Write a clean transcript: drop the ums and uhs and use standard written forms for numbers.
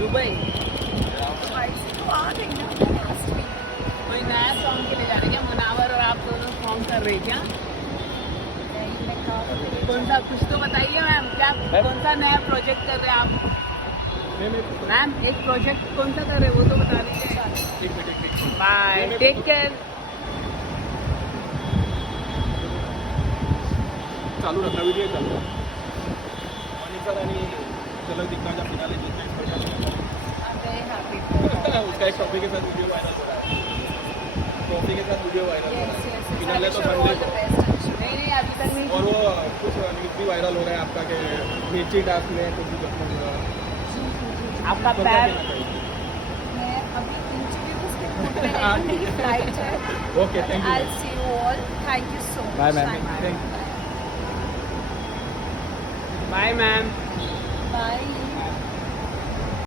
Dubai Dubai से तो आ गई ना मैं लास्ट वीक। कोई नया सॉन्ग के लिए जा रहे हैं क्या? मुनावर और आप दोनों सॉन्ग कर रहे हैं क्या? नहीं मैं काम पे कौन सा कुछ तो बताइए मैम, क्या कौन सा नया प्रोजेक्ट कर रहे हैं आप? मैम एक प्रोजेक्ट कौन सा कर रहे हैं वो तो बता दीजिए। Bye, take care. चालू रखा व्हिडिओ चालू मनीषर आणि झलक दिखलाजा फिनाले जीते very happy उसका एक ट्रॉफी के साथ वीडियो वायरल हो रहा है ट्रॉफी के साथ वीडियो वायरल हो रहा है फिनाले तो संडे को नहीं नहीं अभी तक नहीं। और वो कुछ न्यूज भी वायरल हो रहा है आपका कि मिर्ची टास्क में कुछ भी मतलब आपका पैर मैं अभी इंटरव्यूज के मूड में नहीं हूँ, फ्लाइट है। Okay thank you I'll see you all. Thank you so much. Bye ma'am Thank you. Thank bye ma'am. Bye.